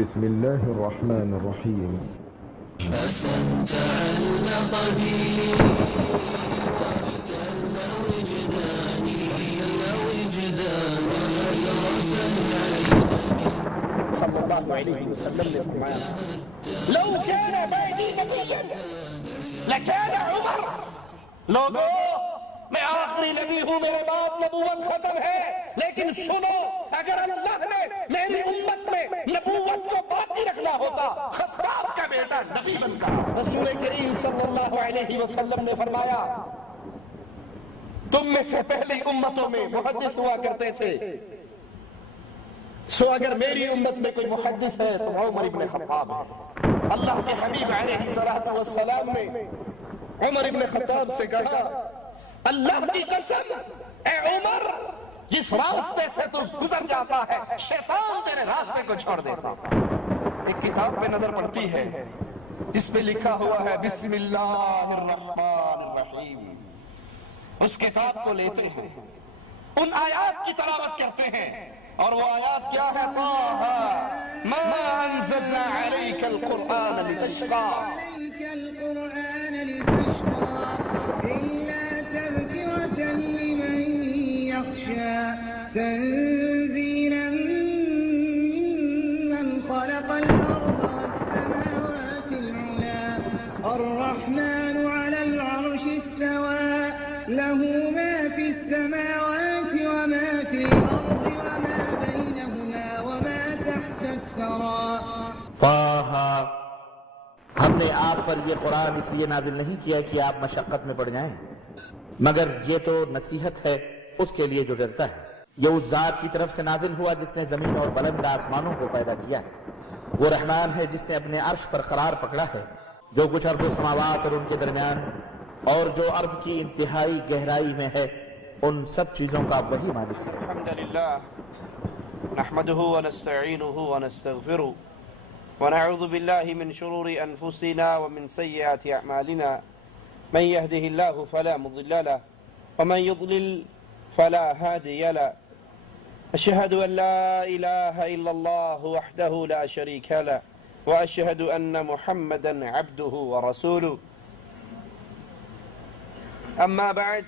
بسم الله الرحمن الرحيم. حسن تعلق بي واحتل وجداني صلی اللہ علیہ وسلم نے فرمایا لو كان بعدي نبيا لكان عمر. لوگو میں آخری نبی ہوں، میرے بعد نبوت ختم ہے، لیکن سنو، اگر اللہ نے میری امت میں نبوت کو باقی رکھنا ہوتا خطاب کا بیٹا نبی بن کر. رسول کریم صلی اللہ علیہ وسلم نے فرمایا تم میں سے پہلی امتوں میں محدث ہوا کرتے تھے، سو اگر میری امت میں کوئی محدث ہے تو عمر ابن خطاب ہے. اللہ کے حبیب علیہ الصلوۃ والسلام نے عمر ابن خطاب سے کہا اللہ کی قسم اے عمر، جس راستے سے تو گزر جاتا ہے شیطان تیرے راستے کو چھوڑ دیتا. ایک کتاب پہ نظر پڑتی ہے جس پہ لکھا ہوا ہے بسم اللہ الرحمن الرحیم. اس کتاب کو لیتے ہیں، ان آیات کی تلاوت کرتے ہیں، اور وہ آیات کیا ہے؟ طه ما انزلنا عليك القرآن لتشقى تنزيلا ممن خلق الأرض والسماوات العلى الرحمن على العرش استوى له ما في السماوات وما في الأرض وما بينهما وما تحت الثرى. طه ہم نے آپ پر یہ قرآن اس لیے نازل نہیں کیا کہ آپ مشقت میں پڑ جائیں، مگر یہ تو نصیحت ہے اس کے لیے جو ڈرتا ہے. یہ اس ذات کی طرف سے نازل ہوا جس نے زمین اور بلند آسمانوں کو پیدا کیا ہے. وہ رحمان ہے جس نے اپنے عرش پر قرار پکڑا ہے. جو کچھ ارض و سماوات اور ان کے درمیان اور جو ارض کی انتہائی گہرائی میں ہے ان سب چیزوں کا وہی مالک ہے. الحمدللہ نحمده ونستعینه ونستغفره ونعوذ بالله من شرور انفسنا ومن سیئات اعمالنا من يهده الله فلا مضل له ومن يضلل فلا هادي له. أشهد أن لا إله إلا الله وحده لا شريك له وأشهد أن محمدا عبده ورسوله. أما بعد،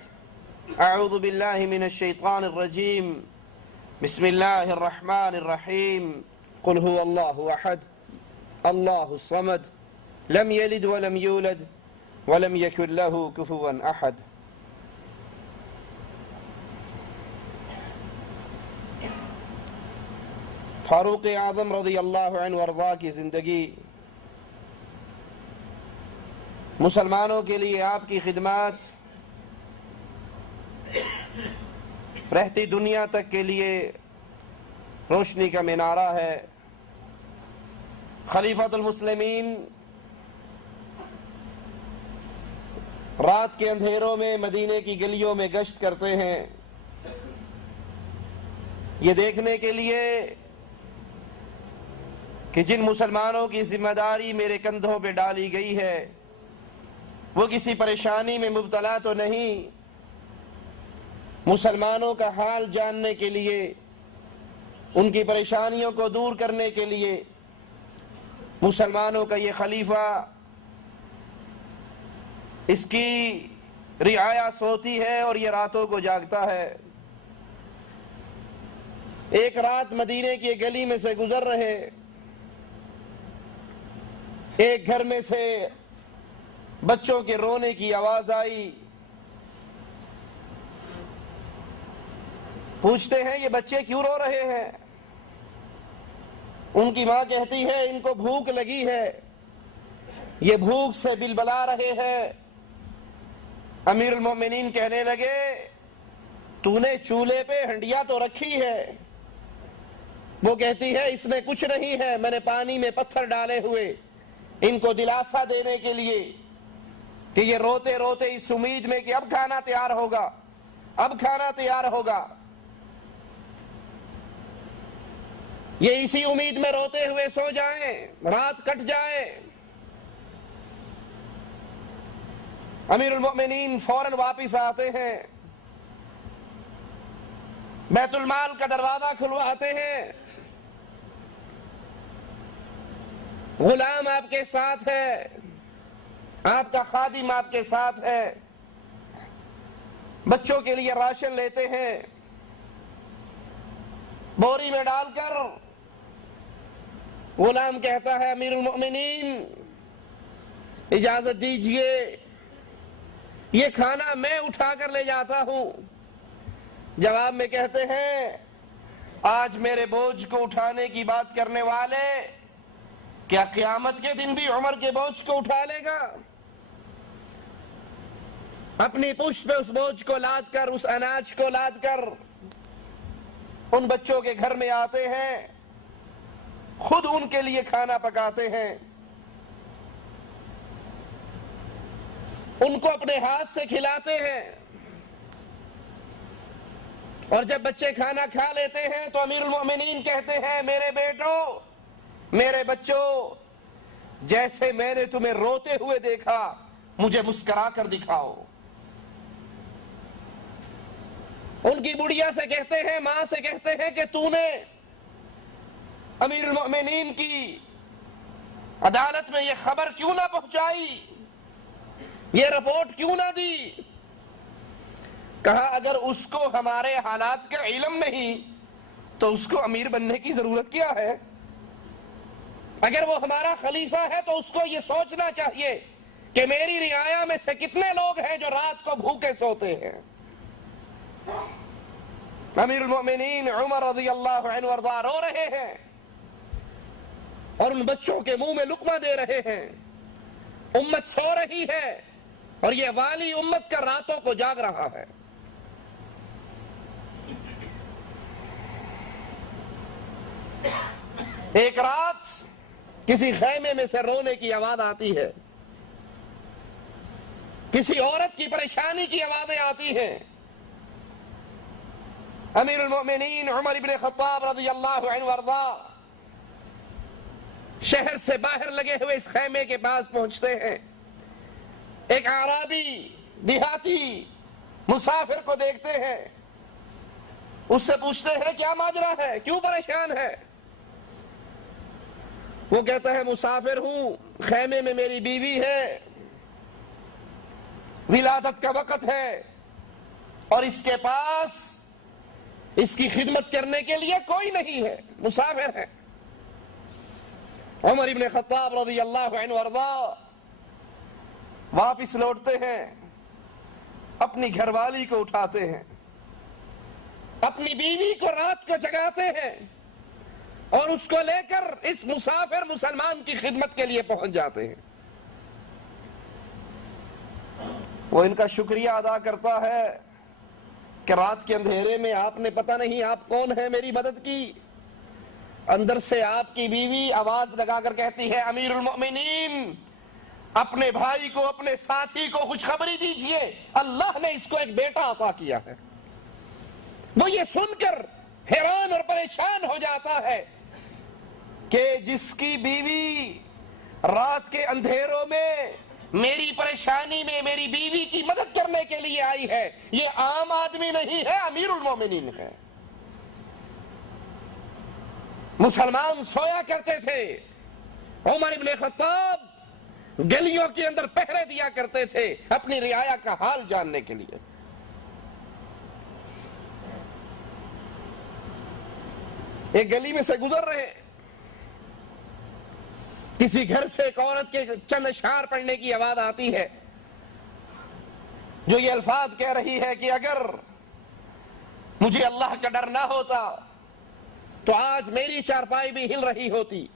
أعوذ بالله من الشيطان الرجيم. بسم الله الرحمن الرحيم. قل هو الله أحد الله الصمد لم يلد ولم يولد ولم يكن له كفوا أحد. فاروق اعظم رضی اللہ عنہ وارضاہ کی زندگی مسلمانوں کے لیے آپ کی خدمات رہتی دنیا تک کے لیے روشنی کا مینارہ ہے. خلیفۃ المسلمین رات کے اندھیروں میں مدینے کی گلیوں میں گشت کرتے ہیں یہ دیکھنے کے لیے کہ جن مسلمانوں کی ذمہ داری میرے کندھوں پہ ڈالی گئی ہے وہ کسی پریشانی میں مبتلا تو نہیں. مسلمانوں کا حال جاننے کے لیے، ان کی پریشانیوں کو دور کرنے کے لیے مسلمانوں کا یہ خلیفہ اس کی رعایا سوتی ہے اور یہ راتوں کو جاگتا ہے. ایک رات مدینے کی گلی میں سے گزر رہے، ایک گھر میں سے بچوں کے رونے کی آواز آئی. پوچھتے ہیں یہ بچے کیوں رو رہے ہیں؟ ان کی ماں کہتی ہے ان کو بھوک لگی ہے، یہ بھوک سے بلبلا رہے ہیں. امیر المومنین کہنے لگے تو نے چولہے پہ ہنڈیا تو رکھی ہے. وہ کہتی ہے اس میں کچھ نہیں ہے، میں نے پانی میں پتھر ڈالے ہوئے ان کو دلاسا دینے کے لیے کہ یہ روتے روتے اس امید میں کہ اب کھانا تیار ہوگا، اب کھانا تیار ہوگا، یہ اسی امید میں روتے ہوئے سو جائیں، رات کٹ جائے. امیر المؤمنین فوراً واپس آتے ہیں، بیت المال کا دروازہ کھلواتے ہیں، غلام آپ کے ساتھ ہے، آپ کا خادم آپ کے ساتھ ہے، بچوں کے لیے راشن لیتے ہیں، بوری میں ڈال کر غلام کہتا ہے امیر المؤمنین اجازت دیجئے، یہ کھانا میں اٹھا کر لے جاتا ہوں۔ جواب میں کہتے ہیں آج میرے بوجھ کو اٹھانے کی بات کرنے والے کیا قیامت کے دن بھی عمر کے بوجھ کو اٹھا لے گا؟ اپنی پشت پہ اس بوجھ کو لاد کر، اس اناج کو لاد کر ان بچوں کے گھر میں آتے ہیں، خود ان کے لیے کھانا پکاتے ہیں، ان کو اپنے ہاتھ سے کھلاتے ہیں، اور جب بچے کھانا کھا لیتے ہیں تو امیر المؤمنین کہتے ہیں میرے بیٹو، میرے بچوں، جیسے میں نے تمہیں روتے ہوئے دیکھا مجھے مسکرا کر دکھاؤ۔ ان کی بڑھیا سے کہتے ہیں، ماں سے کہتے ہیں کہ تو نے امیر المؤمنین کی عدالت میں یہ خبر کیوں نہ پہنچائی، یہ رپورٹ کیوں نہ دی؟ کہا اگر اس کو ہمارے حالات کا علم نہیں تو اس کو امیر بننے کی ضرورت کیا ہے؟ اگر وہ ہمارا خلیفہ ہے تو اس کو یہ سوچنا چاہیے کہ میری رعایا میں سے کتنے لوگ ہیں جو رات کو بھوکے سوتے ہیں۔ امیر المؤمنین عمر رضی اللہ عنہ وارضاہ رو رہے ہیں اور ان بچوں کے منہ میں لقمہ دے رہے ہیں، امت سو رہی ہے اور یہ والی امت کا راتوں کو جاگ رہا ہے۔ ایک رات کسی خیمے میں سے رونے کی آواز آتی ہے، کسی عورت کی پریشانی کی آوازیں آتی ہیں۔ امیر المؤمنین عمر ابن خطاب رضی اللہ عنہ وارضاہ شہر سے باہر لگے ہوئے اس خیمے کے پاس پہنچتے ہیں۔ ایک اعرابی دیہاتی مسافر کو دیکھتے ہیں، اس سے پوچھتے ہیں کیا ماجرا ہے، کیوں پریشان ہے؟ وہ کہتا ہے مسافر ہوں، خیمے میں میری بیوی ہے، ولادت کا وقت ہے اور اس کے پاس اس کی خدمت کرنے کے لیے کوئی نہیں ہے، مسافر ہے۔ عمر ابن خطاب رضی اللہ عنہ وارضاہ واپس لوٹتے ہیں، اپنی گھر والی کو اٹھاتے ہیں، اپنی بیوی کو رات کو جگاتے ہیں اور اس کو لے کر اس مسافر مسلمان کی خدمت کے لیے پہنچ جاتے ہیں۔ وہ ان کا شکریہ ادا کرتا ہے کہ رات کے اندھیرے میں آپ نے پتہ نہیں آپ کون ہیں میری مدد کی۔ اندر سے آپ کی بیوی آواز لگا کر کہتی ہے امیر المؤمنین اپنے بھائی کو، اپنے ساتھی کو خوشخبری دیجئے، اللہ نے اس کو ایک بیٹا عطا کیا ہے۔ وہ یہ سن کر حیران اور پریشان ہو جاتا ہے کہ جس کی بیوی رات کے اندھیروں میں میری پریشانی میں میری بیوی کی مدد کرنے کے لیے آئی ہے، یہ عام آدمی نہیں ہے، امیر المومنین ہے۔ مسلمان سویا کرتے تھے، عمر ابن خطاب گلیوں کے اندر پہرے دیا کرتے تھے اپنی رعایا کا حال جاننے کے لیے۔ ایک گلی میں سے گزر رہے، کسی گھر سے ایک عورت کے چند اشعار پڑھنے کی آواز آتی ہے جو یہ الفاظ کہہ رہی ہے کہ اگر مجھے اللہ کا ڈر نہ ہوتا تو آج میری چارپائی بھی ہل رہی ہوتی،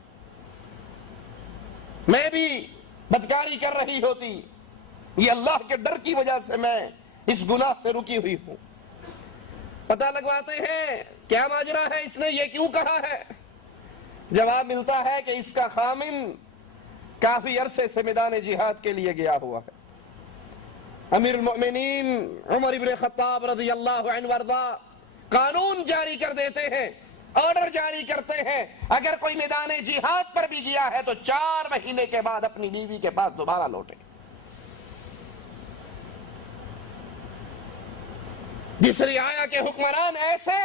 میں بھی بدکاری کر رہی ہوتی، یہ اللہ کے ڈر کی وجہ سے میں اس گناہ سے رکی ہوئی ہوں۔ پتہ لگواتے ہیں کیا ماجرا ہے، اس نے یہ کیوں کہا ہے؟ جواب ملتا ہے کہ اس کا خامن کافی عرصے سے میدان جہاد کے لیے گیا ہوا ہے۔ امیر المؤمنین عمر ابن خطاب رضی اللہ عنہ وارضاہ قانون جاری کر دیتے ہیں، آرڈر جاری کرتے ہیں، اگر کوئی میدان جہاد پر بھی گیا ہے تو 4 مہینے کے بعد اپنی بیوی کے پاس دوبارہ لوٹے۔ جس رعایا کے حکمران ایسے،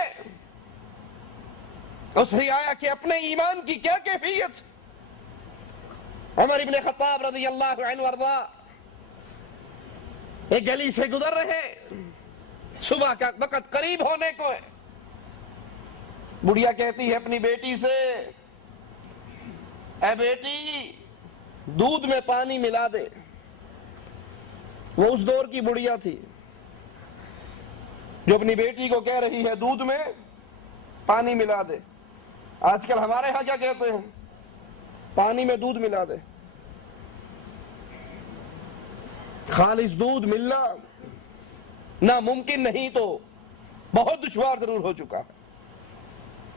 اس رعایا کے اپنے ایمان کی کیا کیفیت؟ عمر ابن خطاب رضی اللہ عنہ وارضا ایک گلی سے گزر رہے، صبح کا وقت قریب ہونے کو ہے۔ بڑھیا کہتی ہے اپنی بیٹی سے، اے بیٹی دودھ میں پانی ملا دے۔ وہ اس دور کی بڑھیا تھی جو اپنی بیٹی کو کہہ رہی ہے دودھ میں پانی ملا دے۔ آج کل ہمارے ہاں کیا کہتے ہیں؟ پانی میں دودھ ملا دے۔ خالص دودھ ملنا ناممکن نہیں تو بہت دشوار ضرور ہو چکا ہے،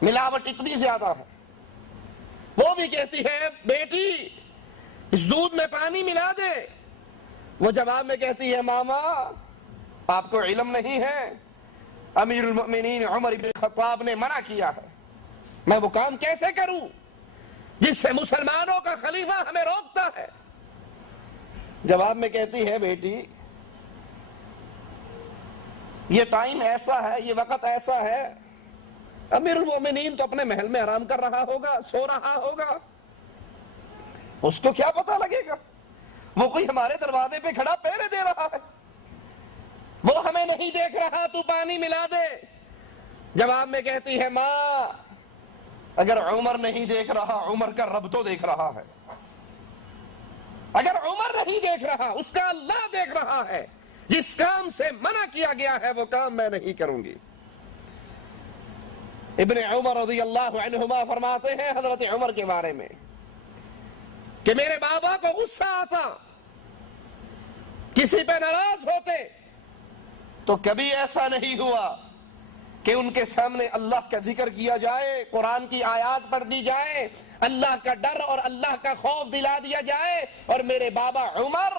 ملاوٹ اتنی زیادہ ہے۔ وہ بھی کہتی ہے بیٹی اس دودھ میں پانی ملا دے۔ وہ جواب میں کہتی ہے ماما آپ کو علم نہیں ہے، امیر المؤمنین عمر بن خطاب نے منع کیا ہے، میں وہ کام کیسے کروں جس سے مسلمانوں کا خلیفہ ہمیں روکتا ہے۔ جواب میں کہتی ہے بیٹی یہ ٹائم ایسا ہے، یہ وقت ایسا ہے، امیر المؤمنین تو اپنے محل میں آرام کر رہا ہوگا، سو رہا ہوگا، اس کو کیا پتہ لگے گا؟ وہ کوئی ہمارے دروازے پہ کھڑا پہرے دے رہا ہے، وہ ہمیں نہیں دیکھ رہا، تو پانی ملا دے۔ جواب میں کہتی ہے ماں اگر عمر نہیں دیکھ رہا، عمر کا رب تو دیکھ رہا ہے۔ اگر عمر نہیں دیکھ رہا، اس کا اللہ دیکھ رہا ہے۔ جس کام سے منع کیا گیا ہے وہ کام میں نہیں کروں گی۔ ابن عمر رضی اللہ عنہما فرماتے ہیں حضرت عمر کے بارے میں کہ میرے بابا کو غصہ آتا، کسی پہ ناراض ہوتے تو کبھی ایسا نہیں ہوا کہ ان کے سامنے اللہ کا ذکر کیا جائے، قرآن کی آیات پڑھ دی جائے، اللہ کا ڈر اور اللہ کا خوف دلا دیا جائے اور میرے بابا عمر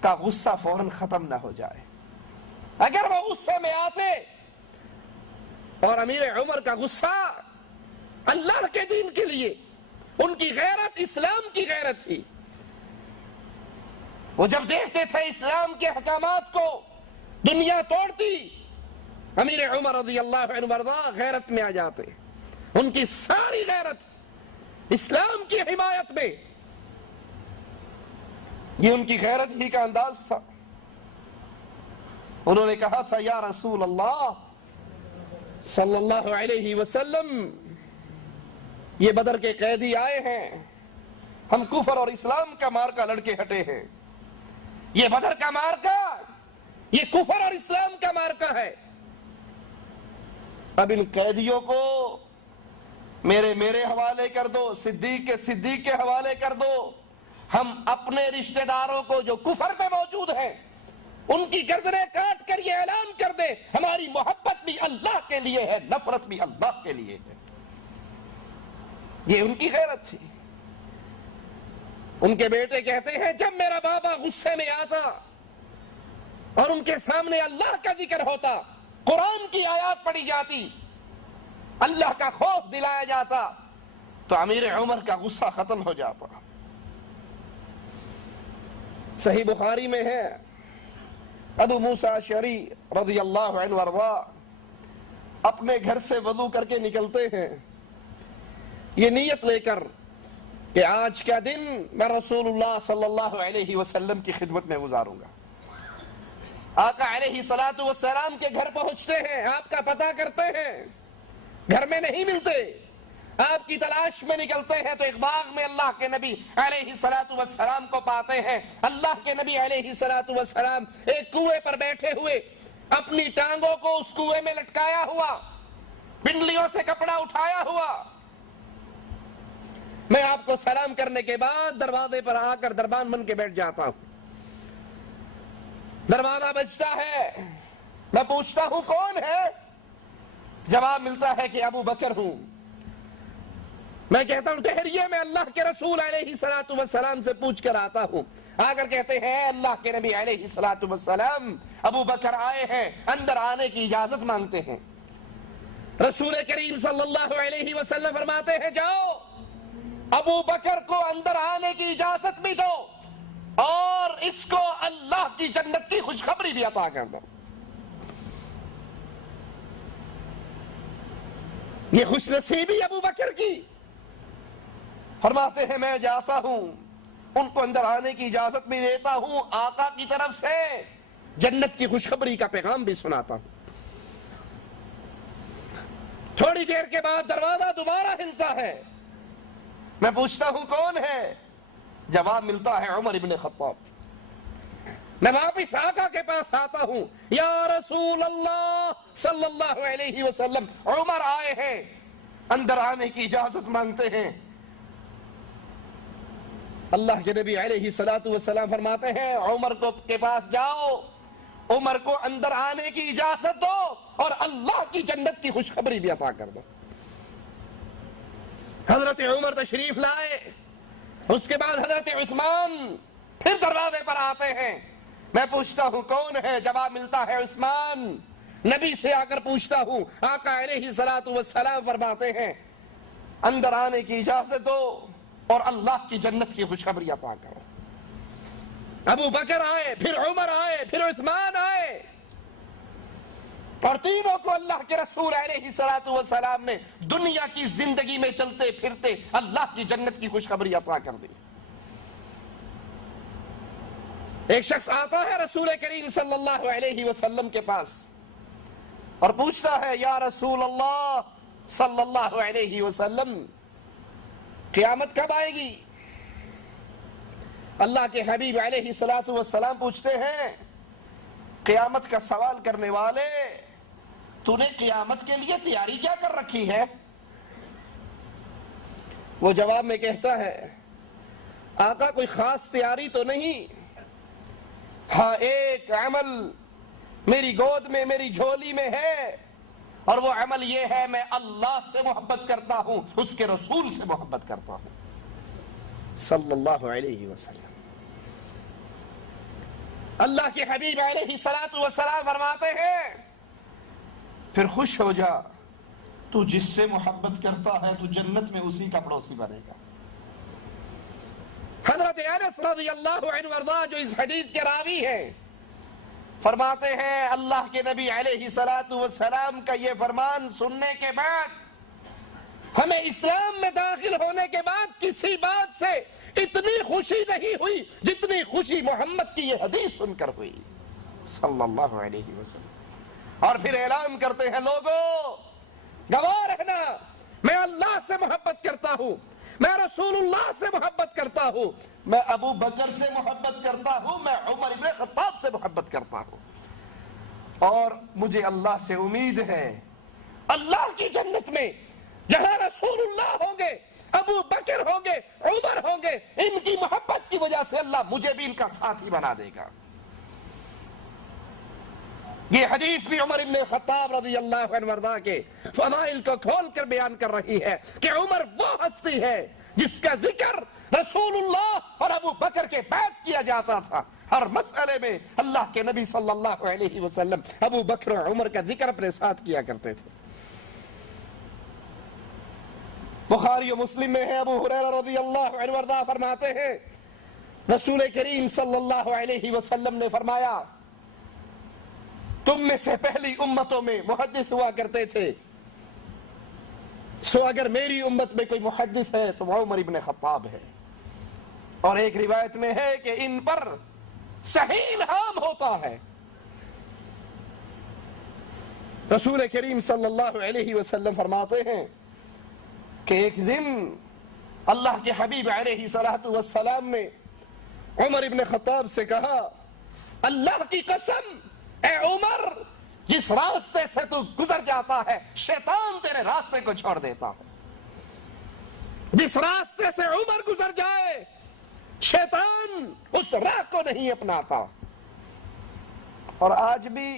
کا غصہ فوراً ختم نہ ہو جائے۔ اگر وہ غصے میں آتے اور امیر عمر کا غصہ اللہ کے دین کے لیے، ان کی غیرت اسلام کی غیرت تھی، وہ جب دیکھتے تھے اسلام کے حکامات کو دنیا توڑتی، امیر عمر رضی اللہ عنہ وارضا غیرت میں آ جاتے۔ ان کی ساری غیرت اسلام کی حمایت میں، یہ ان کی غیرت ہی کا انداز تھا۔ انہوں نے کہا تھا یا رسول اللہ صلی اللہ علیہ وسلم یہ بدر کے قیدی آئے ہیں، ہم کفر اور اسلام کا مارکا لڑکے ہٹے ہیں، یہ بدر کا مارکا یہ کفر اور اسلام کا مارکا ہے، اب ان قیدیوں کو میرے حوالے کر دو، صدیق کے حوالے کر دو، ہم اپنے رشتہ داروں کو جو کفر پہ موجود ہیں ان کی گردنیں کاٹ کر یہ اعلان کر دیں ہماری محبت بھی اللہ کے لیے ہے، نفرت بھی اللہ کے لیے ہے۔ یہ ان کی غیرت تھی۔ ان کے بیٹے کہتے ہیں جب میرا بابا غصے میں آتا اور ان کے سامنے اللہ کا ذکر ہوتا، قرآن کی آیات پڑھی جاتی، اللہ کا خوف دلایا جاتا، تو امیر عمر کا غصہ ختم ہو جاتا۔ صحیح بخاری میں ہے ابو موسیٰ اشعری رضی اللہ عنہ وارضا اپنے گھر سے وضو کر کے نکلتے ہیں، یہ نیت لے کر کہ آج کا دن میں رسول اللہ صلی اللہ علیہ وسلم کی خدمت میں گزاروں گا۔ آقا علیہ الصلوۃ والسلام کے گھر پہنچتے ہیں، آپ کا پتہ کرتے ہیں، گھر میں نہیں ملتے، آپ کی تلاش میں نکلتے ہیں تو ایک باغ میں اللہ کے نبی علیہ الصلوۃ والسلام کو پاتے ہیں۔ اللہ کے نبی علیہ الصلوۃ والسلام ایک کنویں پر بیٹھے ہوئے، اپنی ٹانگوں کو اس کنویں میں لٹکایا ہوا، پنڈلیوں سے کپڑا اٹھایا ہوا۔ میں آپ کو سلام کرنے کے بعد دروازے پر آ کر دربان بن کے بیٹھ جاتا ہوں۔ دروازہ بجتا ہے، میں پوچھتا ہوں کون ہے؟ جواب ملتا ہے کہ ابو بکر ہوں۔ میں کہتا ہوں ٹھہریے، میں اللہ کے رسول علیہ الصلوۃ والسلام سے پوچھ کر آتا ہوں۔ آ کر کہتے ہیں اللہ کے نبی علیہ الصلوۃ والسلام ابو بکر آئے ہیں، اندر آنے کی اجازت مانگتے ہیں۔ رسول کریم صلی اللہ علیہ وسلم فرماتے ہیں جاؤ ابو بکر کو اندر آنے کی اجازت بھی دو اور اس کو اللہ کی جنت کی خوشخبری بھی عطا کر دو۔ یہ خوش نصیبی ابو بکر کی۔ فرماتے ہیں میں جاتا ہوں، ان کو اندر آنے کی اجازت بھی دیتا ہوں، آقا کی طرف سے جنت کی خوشخبری کا پیغام بھی سناتا ہوں۔ تھوڑی دیر کے بعد دروازہ دوبارہ ہلتا ہے، میں پوچھتا ہوں کون ہے؟ جواب ملتا ہے عمر ابن خطاب۔ میں واپس آقا کے پاس آتا ہوں، یا رسول اللہ صلی اللہ علیہ وسلم، عمر آئے ہیں، اندر آنے کی اجازت مانگتے ہیں۔ اللہ کے نبی علیہ السلام فرماتے ہیں عمر کے پاس جاؤ، عمر کو اندر آنے کی اجازت دو اور اللہ کی جنت کی خوشخبری بھی عطا کر دو۔ حضرت عمر تشریف لائے، اس کے بعد حضرت عثمان پھر دروازے پر آتے ہیں، میں پوچھتا ہوں کون ہے؟ جواب ملتا ہے عثمان۔ نبی سے آ کر پوچھتا ہوں، آقا علیہ السلام فرماتے ہیں اندر آنے کی اجازت دو اور اللہ کی جنت کی خوشخبری عطا کرو۔ ابو بکر آئے، پھر عمر آئے، پھر عثمان آئے، اور تینوں کو اللہ کے رسول علیہ السلام نے دنیا کی زندگی میں چلتے پھرتے اللہ کی جنت کی خوشخبری عطا کر دی۔ ایک شخص آتا ہے رسول کریم صلی اللہ علیہ وسلم کے پاس اور پوچھتا ہے، یا رسول اللہ صلی اللہ علیہ وسلم، قیامت کب آئے گی؟ اللہ کے حبیب علیہ السلام پوچھتے ہیں، قیامت کا سوال کرنے والے، تو نے قیامت کے لیے تیاری کیا کر رکھی ہے؟ وہ جواب میں کہتا ہے، آقا کوئی خاص تیاری تو نہیں، ہاں ایک عمل میری گود میں، میری جھولی میں ہے، اور وہ عمل یہ ہے میں اللہ سے محبت کرتا ہوں، اس کے رسول سے محبت کرتا ہوں صلی اللہ علیہ وسلم۔ اللہ کے حبیب علیہ السلام فرماتے ہیں، پھر خوش ہو جا، تو جس سے محبت کرتا ہے تو جنت میں اسی کا پڑوسی بنے گا۔ حضرت انس رضی اللہ عنہ وارضاہ جو اس حدیث کے راوی ہیں فرماتے ہیں، اللہ کے نبی علیہ السلام کا یہ فرمان سننے کے بعد ہمیں اسلام میں داخل ہونے کے بعد کسی بات سے اتنی خوشی نہیں ہوئی جتنی خوشی محمد کی یہ حدیث سن کر ہوئی صلی اللہ علیہ وسلم۔ اور پھر اعلان کرتے ہیں، لوگوں گواہ رہنا، میں اللہ سے محبت کرتا ہوں، میں رسول اللہ سے محبت کرتا ہوں، میں ابو بکر سے محبت کرتا ہوں، میں عمر ابن خطاب سے محبت کرتا ہوں، اور مجھے اللہ سے امید ہے اللہ کی جنت میں جہاں رسول اللہ ہوں گے، ابو بکر ہوں گے، عمر ہوں گے، ان کی محبت کی وجہ سے اللہ مجھے بھی ان کا ساتھی بنا دے گا۔ یہ حدیث بھی عمر ابن خطاب رضی اللہ عنہ وارضاہ کے فضائل کو کھول کر بیان کر رہی ہے کہ عمر وہ ہستی ہے جس کا ذکر رسول اللہ اور ابو بکر کے بعد کیا جاتا تھا۔ ہر مسئلے میں اللہ کے نبی صلی اللہ علیہ وسلم ابو بکر اور عمر کا ذکر اپنے ساتھ کیا کرتے تھے۔ بخاری و مسلم میں ہے، ابو ہریرہ رضی اللہ عنہ وارضاہ فرماتے ہیں، رسول کریم صلی اللہ علیہ وسلم نے فرمایا، تم میں سے پہلی امتوں میں محدث ہوا کرتے تھے، سو اگر میری امت میں کوئی محدث ہے تو وہ عمر ابن خطاب ہے۔ اور ایک روایت میں ہے کہ ان پر صحیح الہام ہوتا ہے۔ رسول کریم صلی اللہ علیہ وسلم فرماتے ہیں کہ ایک دن اللہ کے حبیب علیہ السلام نے عمر ابن خطاب سے کہا، اللہ کی قسم اے عمر، جس راستے سے تو گزر جاتا ہے شیطان تیرے راستے کو چھوڑ دیتا ہے۔ جس راستے سے عمر گزر جائے شیطان اس راہ کو نہیں اپناتا۔ اور آج بھی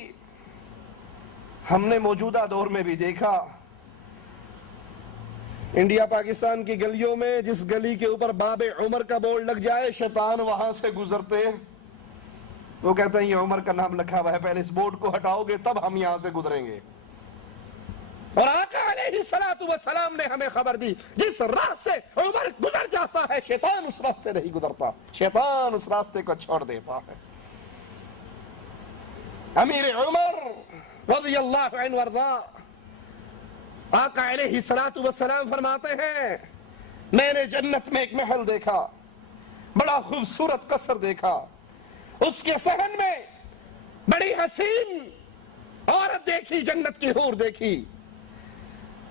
ہم نے موجودہ دور میں بھی دیکھا، انڈیا پاکستان کی گلیوں میں جس گلی کے اوپر باب عمر کا بورڈ لگ جائے شیطان وہاں سے گزرتے، وہ کہتے ہیں یہ عمر کا نام لکھا ہوا ہے، پہلے اس بورڈ کو ہٹاؤ گے تب ہم یہاں سے گزریں گے۔ اور آقا علیہ السلام نے ہمیں خبر دی، جس راہ سے عمر گزر جاتا ہے شیطان اس راہ سے نہیں گزرتا، شیطان اس راستے کو چھوڑ دیتا ہے۔ امیر عمر رضی اللہ عنہ وارضاہ آقا علیہ السلام فرماتے ہیں، میں نے جنت میں ایک محل دیکھا، بڑا خوبصورت قصر دیکھا، اس کے صحن میں بڑی حسین عورت دیکھی، جنت کی حور دیکھی۔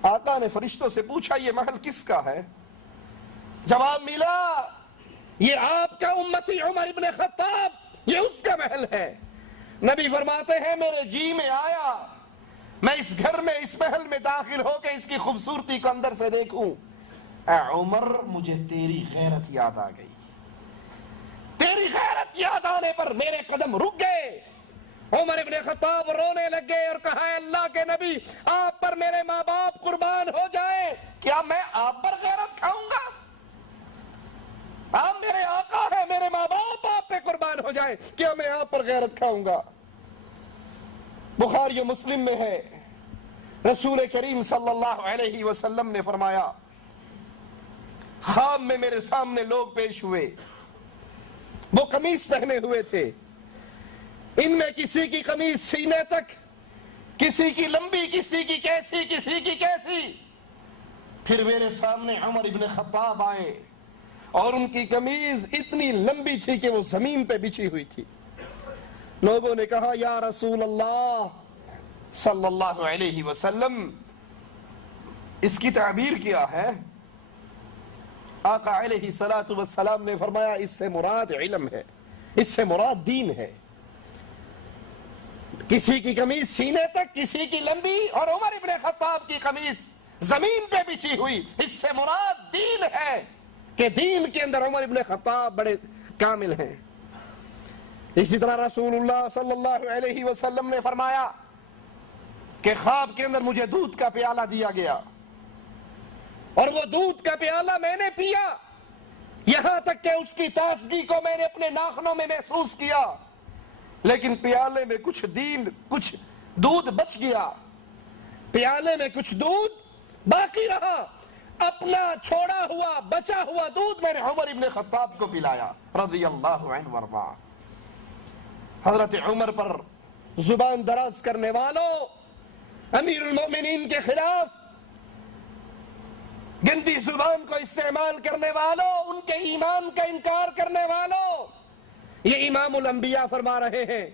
آقا نے فرشتوں سے پوچھا یہ محل کس کا ہے؟ جواب ملا یہ آپ کا امتی عمر ابن خطاب، یہ اس کا محل ہے۔ نبی فرماتے ہیں میرے جی میں آیا میں اس گھر میں اس محل میں داخل ہو کے اس کی خوبصورتی کو اندر سے دیکھوں۔ اے عمر مجھے تیری غیرت یاد آ گئی، تیری غیرت یاد آنے پر میرے قدم رک گئے۔ عمر ابن خطاب رونے لگ گئے اور کہا اے اللہ کے نبی آپ پر میرے ماں باپ قربان ہو جائیں، کیا میں آپ پر غیرت کھاؤں گا؟ آپ میرے آقا ہیں، میرے ماں باپ آپ پہ قربان ہو جائیں، کیا میں آپ پر غیرت کھاؤں گا؟ بخاری و مسلم میں ہے رسول کریم صلی اللہ علیہ وسلم نے فرمایا خواب میں میرے سامنے لوگ پیش ہوئے، وہ قمیص پہنے ہوئے تھے، ان میں کسی کی قمیص سینے تک، کسی کی لمبی، کسی کی کیسی، کسی کی کیسی۔ پھر میرے سامنے عمر ابن خطاب آئے اور ان کی قمیض اتنی لمبی تھی کہ وہ زمین پہ بچھی ہوئی تھی۔ لوگوں نے کہا یا رسول اللہ صلی اللہ علیہ وسلم اس کی تعبیر کیا ہے؟ آقا علیہ السلام نے فرمایا اس سے مراد علم ہے، اس سے مراد دین ہے۔ کسی کی قمیض سینے تک، کسی کی لمبی، اور عمر ابن خطاب کی قمیض زمین پہ بچھی ہوئی، اس سے مراد دین ہے کہ دین کے اندر عمر ابن خطاب بڑے کامل ہیں۔ اسی طرح رسول اللہ صلی اللہ علیہ وسلم نے فرمایا کہ خواب کے اندر مجھے دودھ کا پیالہ دیا گیا اور وہ دودھ کا پیالہ میں نے پیا، یہاں تک کہ اس کی تازگی کو میں نے اپنے ناخنوں میں محسوس کیا، لیکن پیالے میں کچھ دودھ بچ گیا، پیالے میں کچھ دودھ باقی رہا، اپنا چھوڑا ہوا بچا ہوا دودھ میں نے عمر ابن خطاب کو پلایا رضی اللہ عنہ وارضاہ۔ حضرت عمر پر زبان دراز کرنے والوں، امیر المؤمنین کے خلاف گندی زبان کو استعمال کرنے والوں، ان کے ایمان کا انکار کرنے والوں، یہ امام الانبیاء فرما رہے ہیں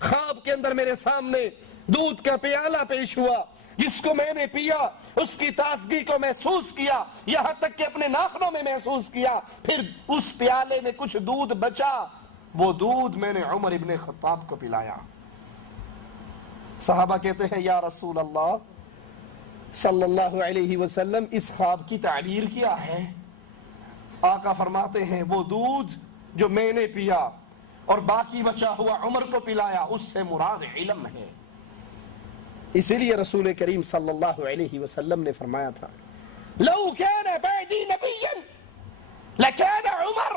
خواب کے اندر میرے سامنے دودھ کا پیالہ پیش ہوا جس کو میں نے پیا، اس کی تازگی کو محسوس کیا، یہاں تک کہ اپنے ناخنوں میں محسوس کیا، پھر اس پیالے میں کچھ دودھ بچا، وہ دودھ میں نے عمر ابن خطاب کو پلایا۔ صحابہ کہتے ہیں یا رسول اللہ صلی اللہ علیہ وسلم اس خواب کی تعبیر کیا ہے؟ آقا فرماتے ہیں وہ دودھ جو میں نے پیا اور باقی بچا ہوا عمر کو پلایا، اس سے مراد علم ہے۔ اسی لیے رسول کریم صلی اللہ علیہ وسلم نے فرمایا تھا لو کان بعدی نبیا لکان عمر،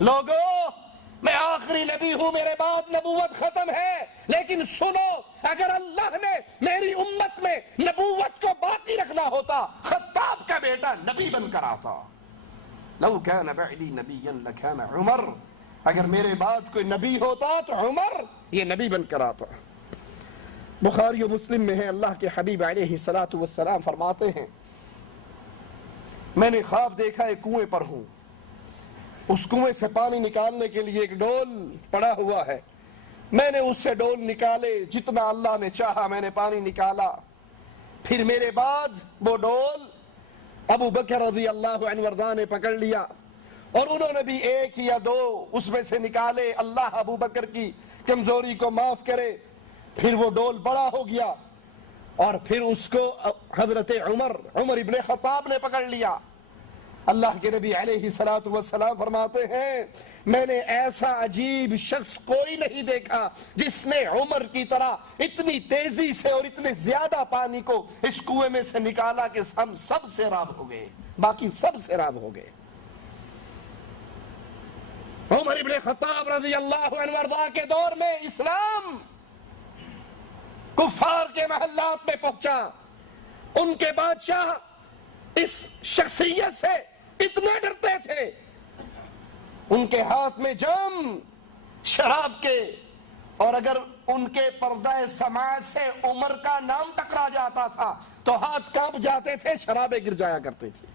لوگو میں آخری نبی ہوں، میرے بعد نبوت ختم ہے، لیکن سنو اگر اللہ نے میری امت میں نبوت کو باقی رکھنا ہوتا خطاب کا بیٹا نبی بن کر آتا۔ لو کان بعدی نبیا لکان عمر، اگر میرے بعد کوئی نبی ہوتا تو عمر یہ نبی بن کر آتا۔ بخاری و مسلم میں ہے اللہ کے حبیب علیہ السلام فرماتے ہیں میں نے خواب دیکھا ایک کنویں پر ہوں، اس کنویں سے پانی نکالنے کے لیے ایک ڈول پڑا ہوا ہے، میں نے اس سے ڈول نکالے، جتنا اللہ نے چاہا میں نے پانی نکالا، پھر میرے بعد وہ ڈول ابو بکر رضی اللہ عنہ وارضاہ نے پکڑ لیا اور انہوں نے بھی ایک یا دو اس میں سے نکالے، اللہ ابو بکر کی کمزوری کو معاف کرے، پھر وہ ڈول بڑا ہو گیا اور پھر اس کو حضرت عمر ابن خطاب نے پکڑ لیا۔ اللہ کے نبی علیہ السلام فرماتے ہیں میں نے ایسا عجیب شخص کوئی نہیں دیکھا جس نے عمر کی طرح اتنی تیزی سے اور اتنے زیادہ پانی کو اس کنویں میں سے نکالا کہ ہم سب سیراب ہو گئے، باقی سب سیراب ہو گئے۔ عمر ابن خطاب رضی اللہ عنہ وارضاہ کے دور میں اسلام کفار کے محلات میں پہنچا، ان کے بادشاہ اس شخصیت سے اتنے ڈرتے تھے، ان کے ہاتھ میں جام شراب کے، اور اگر ان کے پردہ سماج سے عمر کا نام ٹکرا جاتا تھا تو ہاتھ کانپ جاتے تھے، شرابیں گر جایا کرتے تھے۔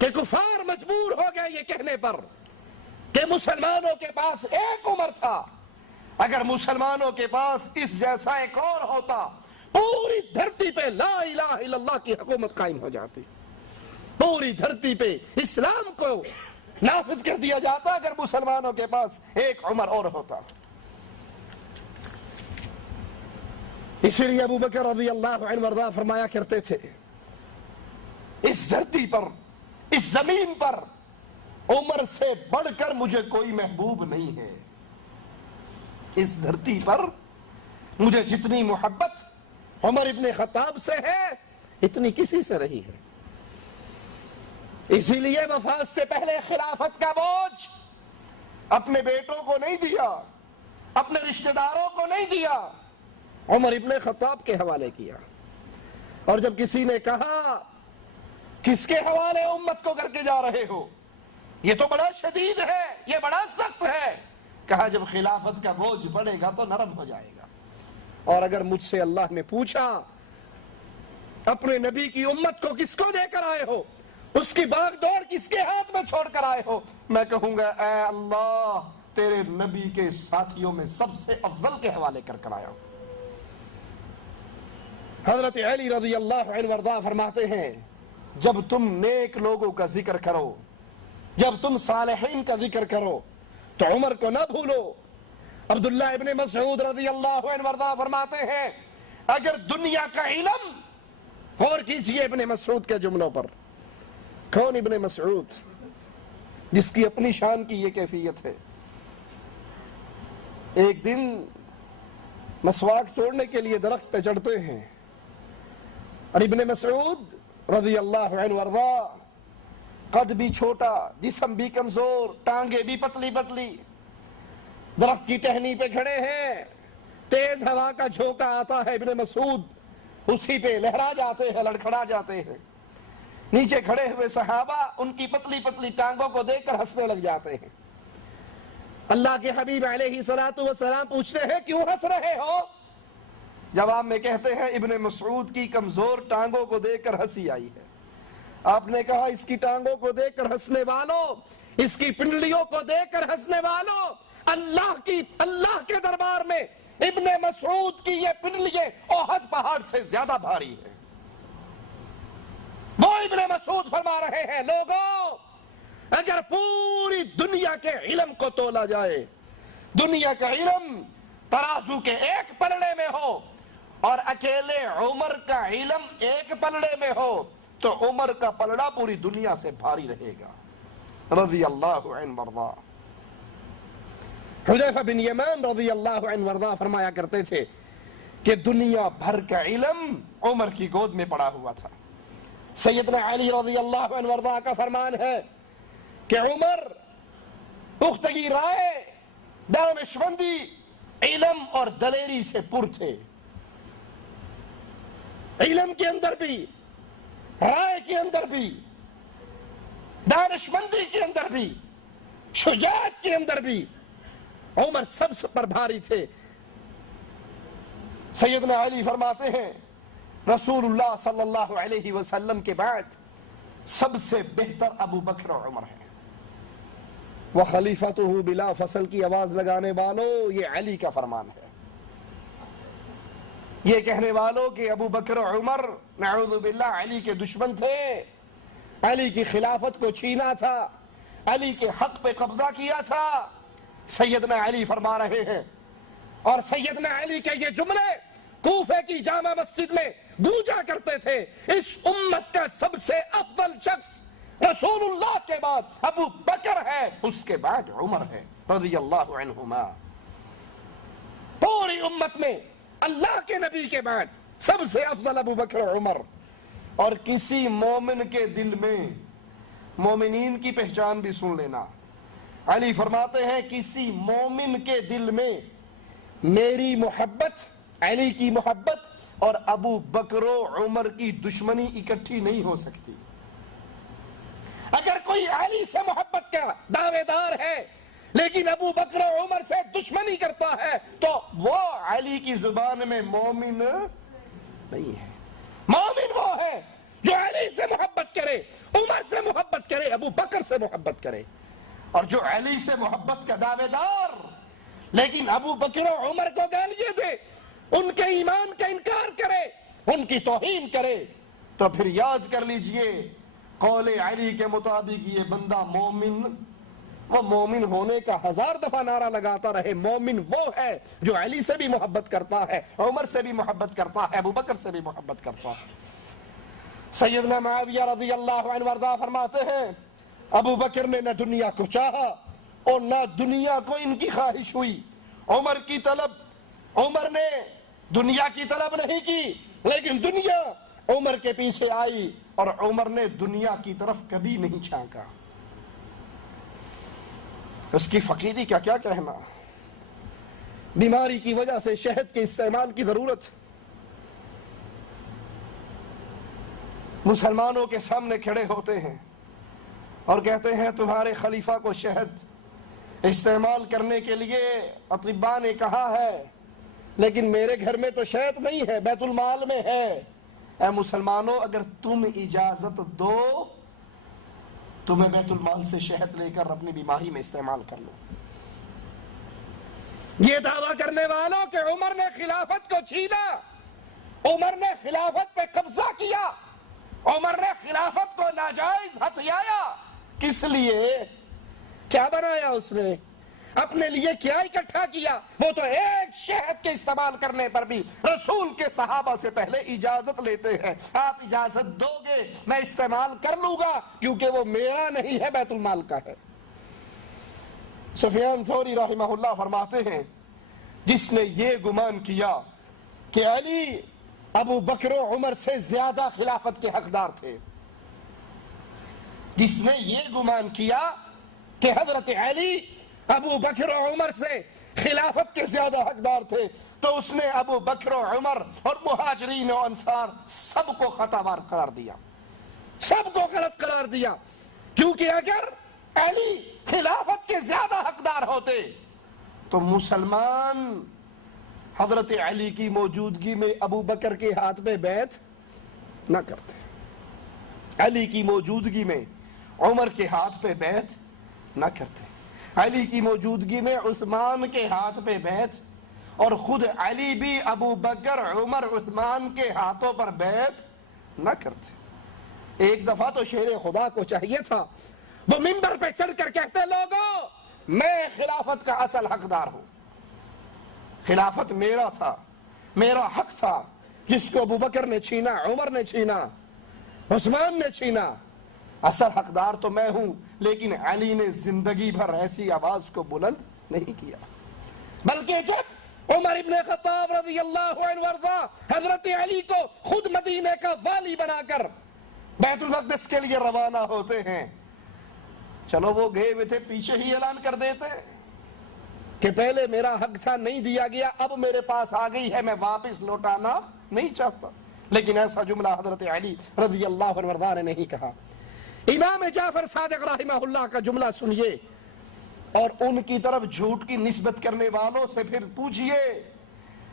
کہ کفار مجبور ہو گئے یہ کہنے پر کہ مسلمانوں کے پاس ایک عمر تھا، اگر مسلمانوں کے پاس اس جیسا ایک اور ہوتا پوری دھرتی پہ لا الہ الا اللہ کی حکومت قائم ہو جاتی، پوری دھرتی پہ اسلام کو نافذ کر دیا جاتا اگر مسلمانوں کے پاس ایک عمر اور ہوتا۔ اسی لیے ابو بکر رضی اللہ عنہ وارضاہ فرمایا کرتے تھے اس دھرتی پر، اس زمین پر عمر سے بڑھ کر مجھے کوئی محبوب نہیں ہے، اس دھرتی پر مجھے جتنی محبت عمر ابن خطاب سے ہے اتنی کسی سے نہیں ہے۔ اسی لیے وفات سے پہلے خلافت کا بوجھ اپنے بیٹوں کو نہیں دیا، اپنے رشتہ داروں کو نہیں دیا، عمر ابن خطاب کے حوالے کیا۔ اور جب کسی نے کہا کس کے حوالے امت کو کر کے جا رہے ہو، یہ تو بڑا شدید ہے، یہ بڑا سخت ہے، کہا جب خلافت کا بوجھ پڑے گا تو نرم ہو جائے گا۔ اور اگر مجھ سے اللہ نے پوچھا اپنے نبی کی امت کو کس کو دے کر آئے ہو، اس کی باغ دوڑ کس کے ہاتھ میں چھوڑ کر آئے ہو، میں کہوں گا اے اللہ تیرے نبی کے ساتھیوں میں سب سے افضل کے حوالے کر کر آیا ہو۔ حضرت علی رضی اللہ عنہ وارضاہ فرماتے ہیں جب تم نیک لوگوں کا ذکر کرو، جب تم صالحین کا ذکر کرو تو عمر کو نہ بھولو۔ عبداللہ ابن مسعود رضی اللہ عنہ وارضاہ فرماتے ہیں اگر دنیا کا علم، غور کیجئے ابن مسعود کے جملوں پر، کون ابن مسعود جس کی اپنی شان کی یہ کیفیت ہے، ایک دن مسواک توڑنے کے لیے درخت پہ چڑھتے ہیں اور ابن مسعود رضی اللہ عنہ وارضاہ قد بھی چھوٹا، جسم بھی کمزور، ٹانگیں بھی پتلی پتلی، درخت کی ٹہنی پہ کھڑے ہیں، تیز ہوا کا جھونکا آتا ہے، ابن مسعود اسی پہ لہرا جاتے ہیں، لڑکھڑا جاتے ہیں، نیچے کھڑے ہوئے صحابہ ان کی پتلی پتلی ٹانگوں کو دیکھ کر ہنسنے لگ جاتے ہیں۔ اللہ کے حبیب علیہ السلام پوچھتے ہیں کیوں ہنس رہے ہو؟ جواب میں کہتے ہیں ابن مسعود کی کمزور ٹانگوں کو دیکھ کر ہنسی آئی ہے۔ آپ نے کہا اس کی ٹانگوں کو دیکھ کر ہنسنے والوں، اس کی پنڈلیوں کو دیکھ کر ہنسنے والوں، اللہ کے دربار میں ابن مسعود کی یہ پنڈلیاں احد پہاڑ سے زیادہ بھاری ہیں۔ وہ ابن مسعود فرما رہے ہیں لوگوں اگر پوری دنیا کے علم کو تولا جائے، دنیا کا علم ترازو کے ایک پلڑے میں ہو اور اکیلے عمر کا علم ایک پلڑے میں ہو تو عمر کا پلڑا پوری دنیا سے بھاری رہے گا رضی اللہ عنہ وارضاہ۔ حذیفہ بن یمان رضی اللہ عنہ وارضاہ فرمایا کرتے تھے کہ دنیا بھر کا علم عمر کی گود میں پڑا ہوا تھا۔ سیدنا علی رضی اللہ عنہ وارضاہ کا فرمان ہے کہ عمر پختگی رائے، دانشمندی، علم اور دلیری سے پر تھے، علم کے اندر بھی، رائے کے اندر بھی، دانشمندی کے اندر بھی، شجاعت کے اندر بھی عمر سب پر بھاری تھے۔ سیدنا علی فرماتے ہیں رسول اللہ صلی اللہ علیہ وسلم کے بعد سب سے بہتر ابو بکر و عمر ہے۔ وَخَلِيفَتُهُ بلا فصل کی آواز لگانے والوں یہ علی کا فرمان ہے۔ یہ کہنے والوں کہ ابو بکر و عمر نعوذ باللہ علی کے دشمن تھے، علی کی خلافت کو چھینا تھا، علی کے حق پہ قبضہ کیا تھا، سیدنا علی فرما رہے ہیں۔ اور سیدنا علی کے یہ جملے کوفے کی جامع مسجد میں گونجا کرتے تھے، اس امت کا سب سے افضل شخص رسول اللہ کے بعد ابو بکر ہے، اس کے بعد عمر ہے رضی اللہ عنہما۔ پوری امت میں اللہ کے نبی کے بعد سب سے افضل ابو بکر عمر۔ اور کسی مومن کے دل میں، مومنین کی پہچان بھی سن لینا، علی فرماتے ہیں کسی مومن کے دل میں میری محبت، علی کی محبت اور ابو بکر و عمر کی دشمنی اکٹھی نہیں ہو سکتی۔ اگر کوئی علی سے محبت کا دعوے دار ہے لیکن ابو بکر و عمر سے دشمنی کرتا ہے تو وہ علی کی زبان میں مومن نہیں ہے۔ مومن وہ ہے جو علی سے محبت کرے، عمر سے محبت کرے، ابو بکر سے محبت کرے، اور جو علی سے محبت کا دعوے دار لیکن ابو بکر و عمر کو گالیاں دے، ان کے ایمان کا انکار کرے، ان کی توہین کرے، تو پھر یاد کر لیجئے قول علی کے مطابق یہ بندہ مومن، وہ مومن ہونے کا 1000 دفعہ نعرہ لگاتا رہے، مومن وہ ہے جو علی سے بھی محبت کرتا ہے، عمر سے بھی محبت کرتا ہے، ابو بکر سے بھی محبت کرتا ہے۔ سیدنا معاویہ رضی اللہ عنہ وارضاہ فرماتے ہیں ابو بکر نے نہ دنیا کو چاہا اور نہ دنیا کو ان کی خواہش ہوئی۔ عمر نے دنیا کی طلب نہیں کی، لیکن دنیا عمر کے پیچھے آئی، اور عمر نے دنیا کی طرف کبھی نہیں جھانکا۔ اس کی فقیری کا کیا کہنا، بیماری کی وجہ سے شہد کے استعمال کی ضرورت، مسلمانوں کے سامنے کھڑے ہوتے ہیں اور کہتے ہیں تمہارے خلیفہ کو شہد استعمال کرنے کے لیے اطباء نے کہا ہے، لیکن میرے گھر میں تو شہد نہیں ہے، بیت المال میں ہے۔ اے مسلمانوں، اگر تم اجازت دو تو میں بیت المال سے شہد لے کر اپنی بیماری میں استعمال کر لوں۔ یہ دعویٰ کرنے والوں کہ عمر نے خلافت کو چھینا، عمر نے خلافت پہ قبضہ کیا، عمر نے خلافت کو ناجائز ہتھیایا، کس لیے؟ کیا بنایا اس نے؟ اپنے لیے کیا اکٹھا کیا؟ وہ تو ایک شہد کے استعمال کرنے پر بھی رسول کے صحابہ سے پہلے اجازت لیتے ہیں، آپ اجازت دو گے میں استعمال کر لوں گا، کیونکہ وہ میرا نہیں ہے، بیت المال کا ہے۔ سفیان ثوری رحمہ اللہ فرماتے ہیں جس نے یہ گمان کیا کہ علی ابو بکر و عمر سے زیادہ خلافت کے حقدار تھے، جس نے یہ گمان کیا کہ حضرت علی ابو بکر و عمر سے خلافت کے زیادہ حقدار تھے، تو اس نے ابو بکر و عمر اور مہاجرین و انصار سب کو خطاوار قرار دیا، سب کو غلط قرار دیا، کیونکہ اگر علی خلافت کے زیادہ حقدار ہوتے تو مسلمان حضرت علی کی موجودگی میں ابو بکر کے ہاتھ پہ بیعت نہ کرتے، علی کی موجودگی میں عمر کے ہاتھ پہ بیعت نہ کرتے، علی کی موجودگی میں عثمان کے ہاتھ پہ بیعت، اور خود علی بھی ابو بکر عمر عثمان کے ہاتھوں پر بیعت نہ کرتے۔ ایک دفعہ تو شیر خدا کو چاہیے تھا وہ منبر پہ چڑھ کر کہتے لوگوں میں خلافت کا اصل حقدار ہوں، خلافت میرا تھا، میرا حق تھا، جس کو ابو بکر نے چھینا، عمر نے چھینا، عثمان نے چھینا، اصل حقدار تو میں ہوں۔ لیکن علی نے زندگی بھر ایسی آواز کو بلند نہیں کیا، بلکہ جب عمر ابن خطاب رضی اللہ عنہ وارضا حضرت علی کو خود مدینے کا والی بنا کر بیت المقدس کے لیے روانہ ہوتے ہیں، چلو وہ گئے ہوئے تھے، پیچھے ہی اعلان کر دیتے کہ پہلے میرا حق تھا نہیں دیا گیا، اب میرے پاس آ گئی ہے، میں واپس لوٹانا نہیں چاہتا، لیکن ایسا جملہ حضرت علی رضی اللہ عنہ وارضا نے نہیں کہا۔ امام جعفر صادق رحمہ اللہ کا جملہ سنیے اور ان کی طرف جھوٹ کی نسبت کرنے والوں سے پھر پوچھئے۔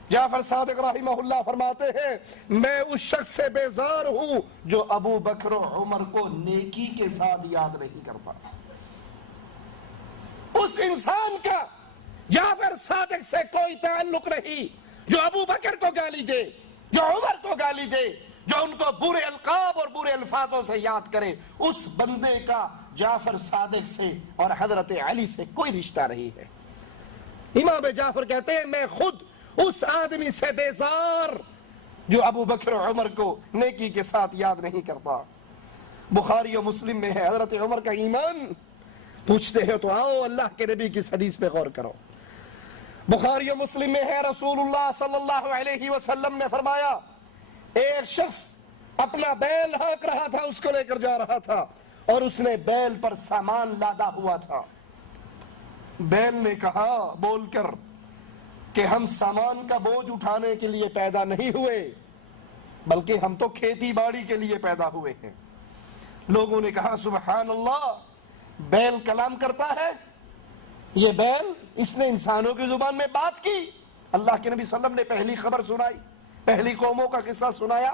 جعفر صادق رحمہ اللہ فرماتے ہیں میں اس شخص سے بیزار ہوں جو ابو بکر و عمر کو نیکی کے ساتھ یاد نہیں کرتا۔ اس انسان کا جعفر صادق سے کوئی تعلق نہیں جو ابو بکر کو گالی دے، جو عمر کو گالی دے، جو ان کو برے القاب اور برے الفاظوں سے یاد کرے، اس بندے کا جعفر صادق سے اور حضرت علی سے کوئی رشتہ نہیں ہے۔ امام جعفر کہتے ہیں میں خود اس آدمی سے بیزار جو ابو بکر و عمر کو نیکی کے ساتھ یاد نہیں کرتا۔ بخاری و مسلم میں ہے حضرت عمر کا ایمان، پوچھتے ہیں تو آؤ اللہ کے نبی کی حدیث پہ غور کرو۔ بخاری و مسلم میں ہے رسول اللہ صلی اللہ علیہ وسلم نے فرمایا ایک شخص اپنا بیل ہانک رہا تھا، اس کو لے کر جا رہا تھا، اور اس نے بیل پر سامان لادا ہوا تھا۔ بیل نے کہا بول کر کہ ہم سامان کا بوجھ اٹھانے کے لیے پیدا نہیں ہوئے، بلکہ ہم تو کھیتی باڑی کے لیے پیدا ہوئے ہیں۔ لوگوں نے کہا سبحان اللہ، بیل کلام کرتا ہے، یہ بیل اس نے انسانوں کی زبان میں بات کی۔ اللہ کے نبی صلی اللہ علیہ وسلم نے پہلی خبر سنائی، پہلی قوموں کا قصہ سنایا،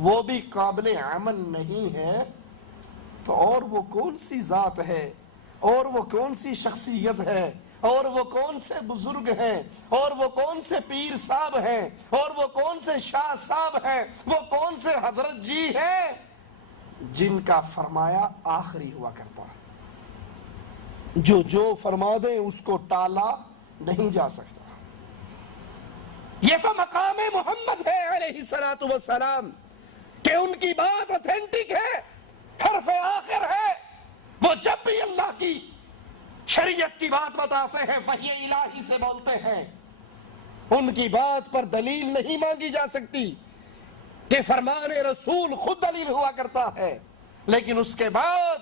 وہ بھی قابل عمل نہیں ہے تو اور وہ کون سی ذات ہے، اور وہ کون سی شخصیت ہے، اور وہ کون سے بزرگ ہیں، اور وہ کون سے پیر صاحب ہیں، اور وہ کون سے شاہ صاحب ہیں، وہ کون سے حضرت جی ہیں جن کا فرمایا آخری ہوا کرتا ہے، جو فرما دیں اس کو ٹالا نہیں جا سکتا۔ یہ تو مقام محمد ہے علیہ الصلوۃ والسلام کہ ان کی بات اتھینٹک ہے، حرف آخر ہے۔ وہ جب بھی اللہ کی شریعت کی بات بتاتے ہیں وحی الہی سے بولتے ہیں، ان کی بات پر دلیل نہیں مانگی جا سکتی کہ فرمان رسول خود دلیل ہوا کرتا ہے، لیکن اس کے بعد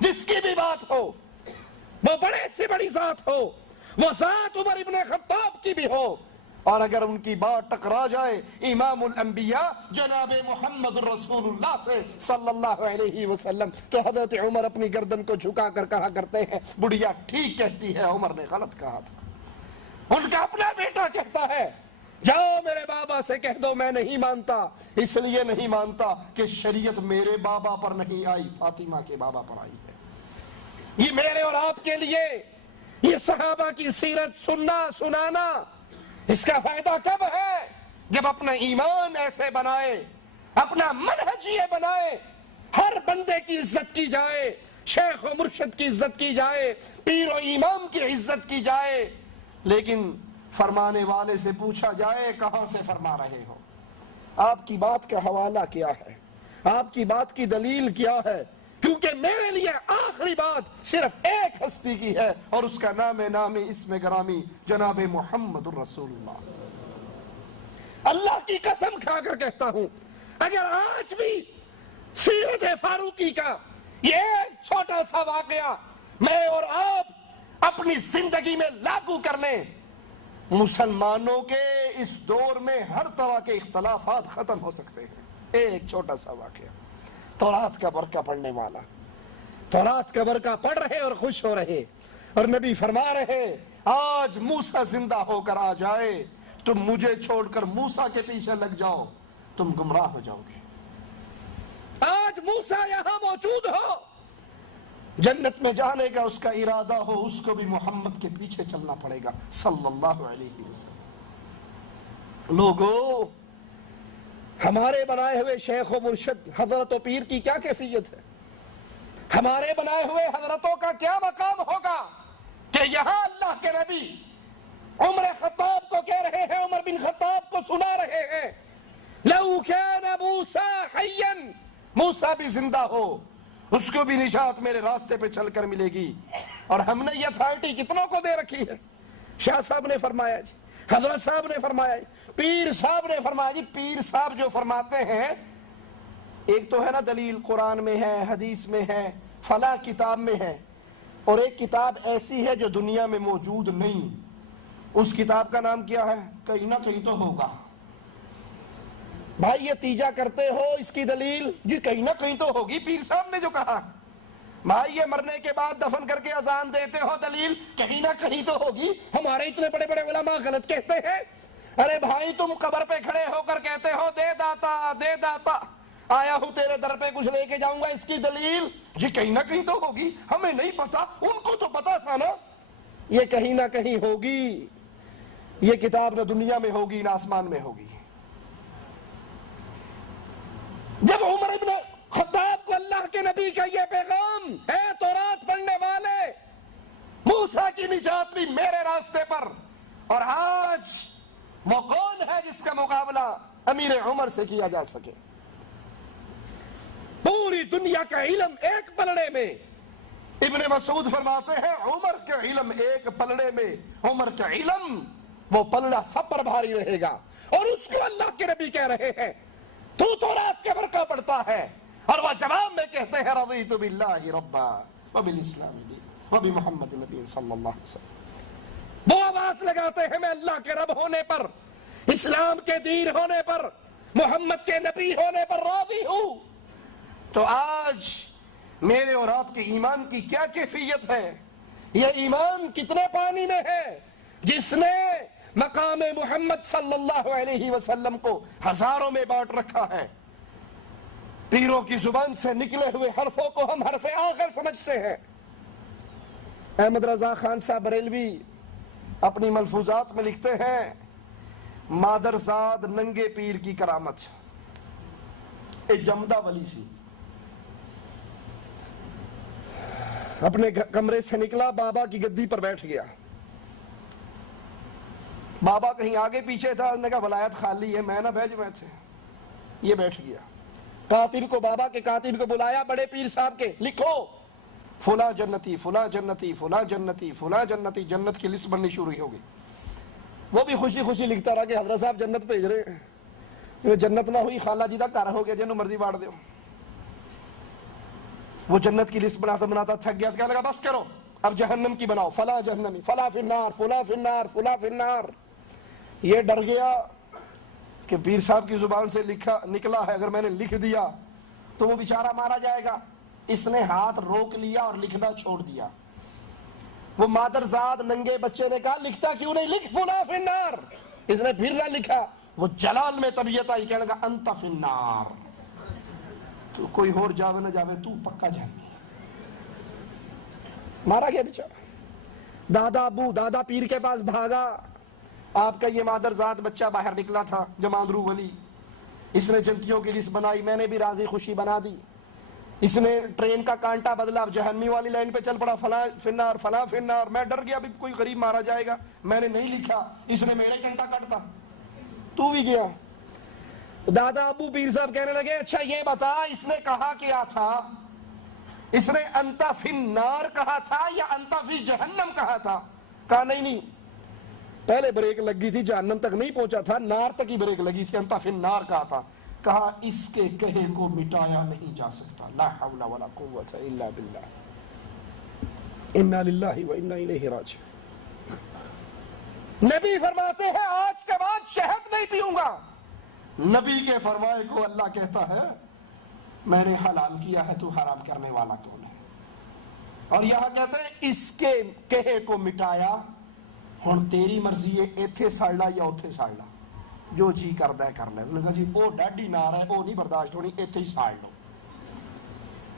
جس کی بھی بات ہو، وہ بڑے سے بڑی ذات ہو، وہ ذات عمر ابن خطاب کی بھی ہو، اور اگر ان کی بات ٹکرا جائے امام الانبیاء جناب محمد رسول اللہ سے صلی اللہ علیہ وسلم، تو حضرت عمر اپنی گردن کو جھکا کر کہا کرتے ہیں بڑھیا ٹھیک کہتی ہے، عمر نے غلط کہا تھا۔ ان کا اپنا بیٹا کہتا ہے جاؤ میرے بابا سے کہہ دو میں نہیں مانتا، اس لیے نہیں مانتا کہ شریعت میرے بابا پر نہیں آئی، فاطمہ کے بابا پر آئی ہے۔ یہ میرے اور آپ کے لیے یہ صحابہ کی سیرت سننا سنانا، اس کا فائدہ کب ہے؟ جب اپنا ایمان ایسے بنائے، اپنا منہج یہ بنائے، ہر بندے کی عزت کی جائے، شیخ و مرشد کی عزت کی جائے، پیر و امام کی عزت کی جائے، لیکن فرمانے والے سے پوچھا جائے کہاں سے فرما رہے ہو، آپ کی بات کا حوالہ کیا ہے، آپ کی بات کی دلیل کیا ہے، کیونکہ میرے لیے آخری بات صرف ایک ہستی کی ہے اور اس کا نام نامی اسم گرامی جناب محمد رسول اللہ۔ اللہ کی قسم کھا کر کہتا ہوں اگر آج بھی سیرت فاروقی کا یہ ایک چھوٹا سا واقعہ میں اور آپ اپنی زندگی میں لاگو کر لیں، مسلمانوں کے اس دور میں ہر طرح کے اختلافات ختم ہو سکتے ہیں۔ ایک چھوٹا سا واقعہ، تورات کا برقع پڑھنے والا، تورات کا برقع پڑھ رہے اور خوش ہو رہے، اور نبی فرما رہے آج موسیٰ زندہ ہو کر آ جائے، تم مجھے چھوڑ کر موسیٰ کے پیچھے لگ جاؤ، تم گمراہ ہو جاؤ گے۔ آج موسیٰ یہاں موجود ہو، جنت میں جانے کا اس کا ارادہ ہو، اس کو بھی محمد کے پیچھے چلنا پڑے گا صلی اللہ علیہ وسلم۔ لوگوں، ہمارے بنائے ہوئے شیخ و مرشد حضرت و پیر کی کیا کیفیت ہے؟ ہمارے بنائے ہوئے حضرتوں کا کیا مقام ہوگا کہ یہاں اللہ کے نبی عمر خطاب کو کہہ رہے ہیں، عمر بن خطاب کو سنا رہے ہیں لَوْ كَانَ مُوسَىٰ حَيًّا، موسیٰ بھی زندہ ہو اس کو بھی نجات میرے راستے پہ چل کر ملے گی۔ اور ہم نے یہ اتھارٹی کتنوں کو دے رکھی ہے؟ شاہ صاحب نے فرمایا جی، حضرت صاحب نے فرمایا جی، پیر صاحب نے فرمایا جی۔ پیر صاحب جو فرماتے ہیں ایک تو ہے نا دلیل قرآن میں ہے، حدیث میں ہے، فلاں کتاب میں ہے، اور ایک کتاب ایسی ہے جو دنیا میں موجود نہیں، اس کتاب کا نام کیا ہے؟ کہیں نہ کہیں تو ہوگا۔ بھائی یہ تیجا کرتے ہو اس کی دلیل جی کہیں نہ کہیں تو ہوگی، پیر صاحب نے جو کہا۔ بھائی یہ مرنے کے بعد دفن کر کے اذان دیتے ہو، دلیل کہیں نہ کہیں تو ہوگی۔ ہمارے اتنے بڑے بڑے علماء غلط کہتے ہیں۔ ارے بھائی تم قبر پہ کھڑے ہو کر کہتے ہو دے داتا دے داتا، آیا ہوں تیرے در پہ کچھ لے کے جاؤں گا، اس کی دلیل جی کہیں نہ کہیں تو ہوگی۔ ہمیں نہیں پتا، ان کو تو پتا تھا نا یہ کہیں نہ کہیں ہوگی، یہ کتاب نہ دنیا میں ہوگی نہ آسمان میں ہوگی۔ جب عمر ابن خطاب کو اللہ کے نبی کا یہ پیغام ہے تورات پڑھنے والے، موسیٰ کی نجات بھی میرے راستے پر، اور آج وہ کون ہے جس کا مقابلہ امیر عمر سے کیا جا سکے؟ پوری دنیا کا علم ایک پلڑے میں، ابن مسعود فرماتے ہیں عمر کا علم ایک پلڑے میں، عمر کا علم وہ پلڑا سب پر بھاری رہے گا۔ اور اس کو اللہ کے نبی کہہ رہے ہیں تو تورات کے برقع پڑھتا ہے، اور وہ جواب میں کہتے ہیں رضیت باللہ ربا وبالاسلام دینا وبمحمد نبی صلی اللہ علیہ وسلم۔ وہ آواز لگاتے ہیں میں اللہ کے رب ہونے پر، اسلام کے دین ہونے پر، محمد کے نبی ہونے پر راضی ہوں۔ تو آج میرے اور آپ کے ایمان کی کیا کیفیت ہے؟ یہ ایمان کتنے پانی میں ہے جس نے مقام محمد صلی اللہ علیہ وسلم کو ہزاروں میں بانٹ رکھا ہے؟ پیروں کی زبان سے نکلے ہوئے حرفوں کو ہم حرف آخر سمجھتے ہیں۔ احمد رضا خان صاحب بریلوی اپنی ملفوظات میں لکھتے ہیں مادرزاد ننگے پیر کی کرامت، ایک جمدہ ولی سی، اپنے کمرے سے نکلا، بابا کی گدی پر بیٹھ گیا، بابا کہیں آگے پیچھے تھا، انہوں نے کہا ولایت خالی ہے، میں نہ بھیج میں تھے، یہ بیٹھ گیا۔ کاتب کو، بابا کے کاتب کو بلایا، بڑے پیر صاحب کے، لکھو فلاں جنتی فلاں جنتی فلاں جنتی فلاں جنتی، جنت کی لسٹ بننی شروع ہوگی۔ وہ بھی خوشی خوشی لکھتا رہا کہ حضرت صاحب جنت بھیج رہے ہیں، جنت نہ ہوئی خالہ جی دا گھر ہو گیا، جنوں مرضی باڑ دیو۔ وہ جنت کی لسٹ بناتا بناتا تھک گیا، کہنے لگا بس کرو اب جہنم کی بناؤ، فلاں جہنمی فلاں فی النار فلاں فی النار فلاں فی النار۔ یہ ڈر گیا کہ پیر صاحب کی زبان سے نکلا ہے، اگر میں نے لکھ دیا تو وہ بیچارہ مارا جائے گا۔ اس نے ہاتھ روک لیا اور لکھنا چھوڑ دیا۔ وہ مادرزاد ننگے بچے نے کہا لکھتا کیوں نہیں، لکھ فلاں فی النار۔ اس نے پھر نہ لکھا، وہ جلال میں طبیعت آئی، کہنے لگا انت فی النار، تو کوئی اور جاوے نہ جاوے تو پکا جہنمی۔ مارا گیا بیچارہ۔ دادا ابو دادا پیر کے پاس بھاگا، آپ کا یہ مادرزاد بچہ باہر نکلا تھا، جماندرو ولی، اس نے جنتیوں کی لسٹ بنائی، میں نے بھی راضی خوشی بنا دی، اس نے ٹرین کا کانٹا بدلا، اب جہنمی والی لائن پہ چل پڑا، فلاں فنار فلاں فنار۔ میں ڈر گیا بھی کوئی غریب مارا جائے گا، میں نے نہیں لکھا، اس نے میرے ڈنڈا کٹتا، تو بھی گیا۔ دادا ابو پیر صاحب کہنے لگے اچھا یہ بتا اس نے کہا کیا تھا، اس نے انت فی النار کہا تھا یا انت فی جہنم کہا تھا؟ کہا نہیں، پہلے بریک لگی تھی، جہنم تک نہیں پہنچا تھا، نار تک ہی بریک لگی تھی، انت فی النار کہا تھا۔ کہا اس کے کہے کو مٹایا نہیں جا سکتا، لا حول ولا قوت الا باللہ، انا للہ و انا الیہ راجعون۔ نبی فرماتے ہیں آج کے بعد شہد نہیں پیوں گا۔ نبی کے فرمائے کو اللہ کہتا ہے میں نے حلال کیا ہے، تو حرام کرنے والا کون ہے؟ اور یہاں کہتے ہیں اس کے کہے کو مٹایا، ہن تیری مرضی ہے ایتھے ساڑلا یا اوتھے ساڑلا، جو جی کردا ہے کر لے۔ انہوں نے کہا جی وہ ڈاڈی نار ہے، وہ نہیں برداشت ہونی، ایتھے ہی ساڑ لو،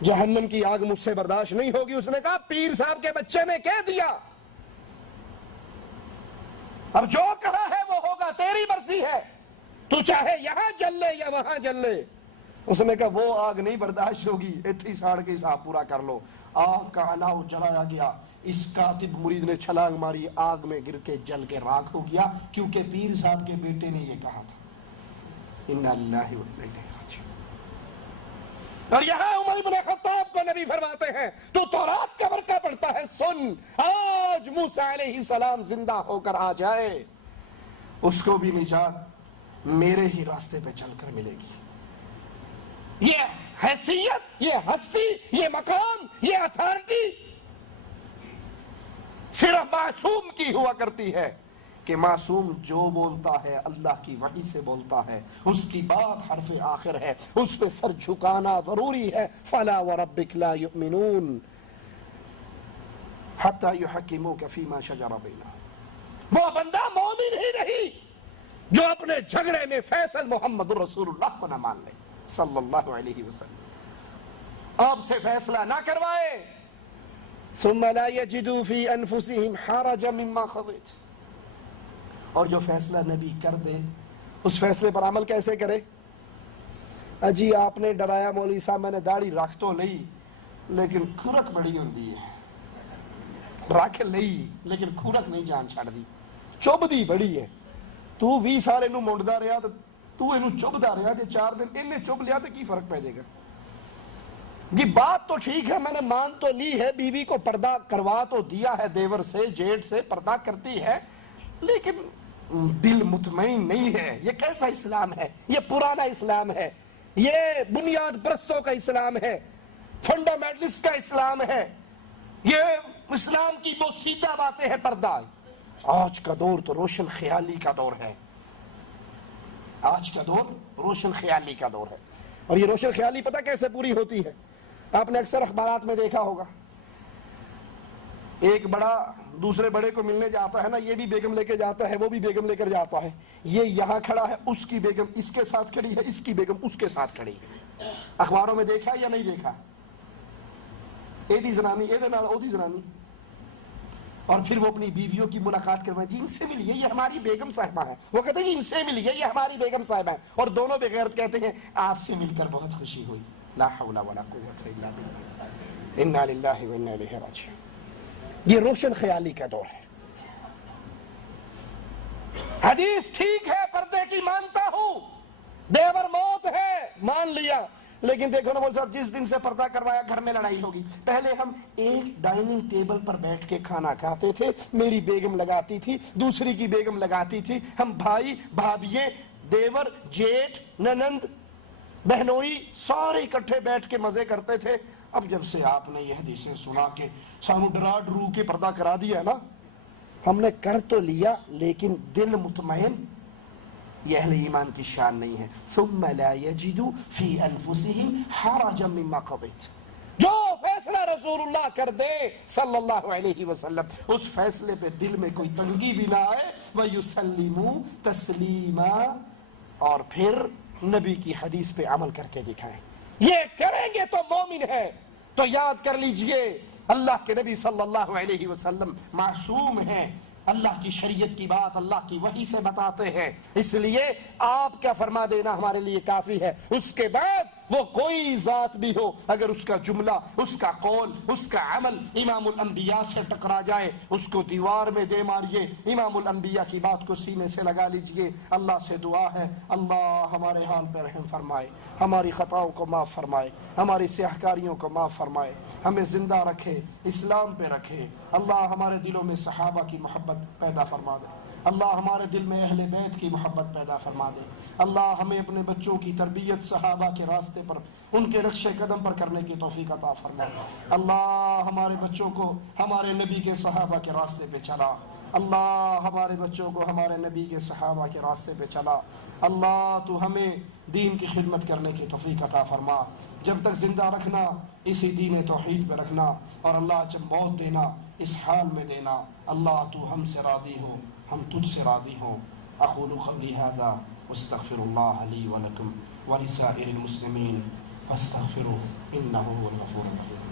جہنم کی آگ مجھ سے برداشت نہیں ہوگی۔ اس نے کہا پیر صاحب کے بچے نے کہہ دیا، اب جو کہا ہے وہ ہوگا، تیری مرضی ہے، تو چاہے یہاں جل لے یا وہاں جل لے۔ اس نے کہا وہ آگ نہیں برداشت ہوگی، ایتھے ہی ساڑ کے حساب پورا کر لو۔ آگ کا الاؤ جلایا گیا، اس کاتب مرید نے چھلانگ ماری، آگ میں گر کے جل کے راکھ ہو گیا، کیونکہ پیر صاحب کے بیٹے نے یہ کہا تھا۔ انا للہ و انا الیہ راجعون۔ اور یہاں عمر بن خطاب کو نبی فرماتے ہیں تو تورات کا ورقہ پڑھتا ہے، سن آج موسیٰ علیہ السلام زندہ ہو کر آ جائے، اس کو بھی نجات میرے ہی راستے پہ چل کر ملے گی۔ یہ حیثیت، یہ ہستی، یہ مقام، یہ اتھارٹی صرف معصوم کی ہوا کرتی ہے، کہ معصوم جو بولتا ہے اللہ کی وحی سے بولتا ہے، اس کی بات حرف آخر ہے، اس پہ سر جھکانا ضروری ہے۔ فلا وربک لا یؤمنون حتی یحکموک فیما شجر بینہم۔ وہ بندہ مومن ہی نہیں جو اپنے جھگڑے میں فیصل محمد رسول اللہ کو نہ مان لے صلی اللہ علیہ وسلم، آپ سے فیصلہ نہ کروائے۔ ثم لا یجدوا فی انفسہم حرجا مما قضیت، اور جو فیصلہ نبی کر دے اس فیصلے پر عمل کیسے کرے؟ اجی آپ نے ڈرایا مولوی صاحب، میں نے داڑھی رکھ تو لئی لیکن کھرک بڑی ہوندی ہے، رکھ لئی لیکن کھرک نہیں جان چھڑ دی، چبدی بڑی ہے۔ تو 20 سال انہوں منڈدا رہا تو انہوں چبدا رہا، جی 4 دن انہیں چب لیا تو کی فرق پہ جائے گا؟ یہ بات تو ٹھیک ہے، میں نے مان تو لی ہے، بیوی کو پردہ کروا تو دیا ہے، دیور سے جیٹ سے پردہ کرتی ہے، لیکن دل مطمئن نہیں ہے۔ یہ کیسا اسلام ہے؟ یہ پرانا اسلام ہے، یہ بنیاد پرستوں کا اسلام ہے، فنڈامنٹلسٹ کا اسلام ہے، یہ اسلام کی بوسیدہ باتیں ہیں پردہ۔ آج کا دور تو روشن خیالی کا دور ہے، آج کا دور روشن خیالی کا دور ہے۔ اور یہ روشن خیالی پتہ کیسے پوری ہوتی ہے؟ آپ نے اکثر اخبارات میں دیکھا ہوگا، ایک بڑا دوسرے بڑے کو ملنے جاتا ہے نا، یہ بھی بیگم لے کے جاتا ہے، وہ بھی بیگم لے کر جاتا ہے، یہ یہاں کھڑا ہے، اس کی بیگم اس کے ساتھ کھڑی ہے، اس کی بیگم اس کے ساتھ کھڑی ہے، اخباروں میں دیکھا یا نہیں دیکھا؟ ایدی زنانی ایدے نال اودی زنانی، اور پھر وہ اپنی بیویوں کی ملاقات کروائیں، جی ان سے ملیے یہ ہماری بیگم صاحبہ ہیں، وہ کہتے ہیں جی ان سے ملیے یہ ہماری بیگم صاحبہ ہیں، اور دونوں بغیرت کہتے ہیں آپ سے مل کر بہت خوشی ہوئی۔ لا حول ولا قوت الا باللہ، انا للہ و انا الیہ راجعون۔ یہ روشن خیالی کا دور ہے۔ حدیث ٹھیک ہے، پردے کی مانتا ہوں، دیور موت ہے مان لیا، لیکن دیکھو نا مول صاحب، جس دن سے پردہ کروایا گھر میں لڑائی ہوگی۔ پہلے ہم ایک ڈائننگ ٹیبل پر بیٹھ کے کھانا کھاتے تھے، میری بیگم لگاتی تھی، دوسری کی بیگم لگاتی تھی، ہم بھائی بھابھیے دیور جیٹھ ننند بہنوئی سارے اکٹھے بیٹھ کے مزے کرتے تھے۔ اب جب سے آپ نے یہ حدیثیں سنا کے سانو ڈرا ڈرو کے پردہ کرا دیا ہے نا، ہم نے کر تو لیا لیکن دل مطمئن، یہ اہل ایمان کی شان نہیں ہے۔ ثم لا یجدوا فی انفسہم حرجا مما قضیت، جو فیصلہ رسول اللہ کر دے صلی اللہ علیہ وسلم اس فیصلے پہ دل میں کوئی تنگی بھی نہ آئے، وَيُسَلِّمُوا تَسْلِيمًا، اور پھر نبی کی حدیث پہ عمل کر کے دکھائیں۔ یہ کریں گے تو مومن ہے۔ تو یاد کر لیجئے اللہ کے نبی صلی اللہ علیہ وسلم معصوم ہیں، اللہ کی شریعت کی بات اللہ کی وحی سے بتاتے ہیں، اس لیے آپ کا فرما دینا ہمارے لیے کافی ہے۔ اس کے بعد وہ کوئی ذات بھی ہو، اگر اس کا جملہ، اس کا قول، اس کا عمل امام الانبیاء سے ٹکرا جائے، اس کو دیوار میں دے ماریے، امام الانبیاء کی بات کو سینے سے لگا لیجئے۔ اللہ سے دعا ہے اللہ ہمارے حال پہ رحم فرمائے، ہماری خطاؤں کو معاف فرمائے، ہماری سیاہکاریوں کو معاف فرمائے، ہمیں زندہ رکھے، اسلام پہ رکھے۔ اللہ ہمارے دلوں میں صحابہ کی محبت پیدا فرما دے، اللہ ہمارے دل میں اہل بیت کی محبت پیدا فرما دے۔ اللہ ہمیں اپنے بچوں کی تربیت صحابہ کے راستے پر، ان کے نقش قدم پر کرنے کی توفیق عطا فرما۔ اللہ ہمارے بچوں کو ہمارے نبی کے صحابہ کے راستے پہ چلا، اللہ ہمارے بچوں کو ہمارے نبی کے صحابہ کے راستے پہ چلا۔ اللہ تو ہمیں دین کی خدمت کرنے کی توفیق عطا فرما، جب تک زندہ رکھنا اسی دین توحید پہ رکھنا، اور اللہ جب موت دینا اس حال میں دینا۔ اللہ تو ہم سے راضی ہو، ہم تجھ سے راضی ہوں۔ اقول قولی ھذا واستغفر اللہ لی ولکم ولسائر المسلمین فاستغفروہ انہ هو الغفور الرحیم۔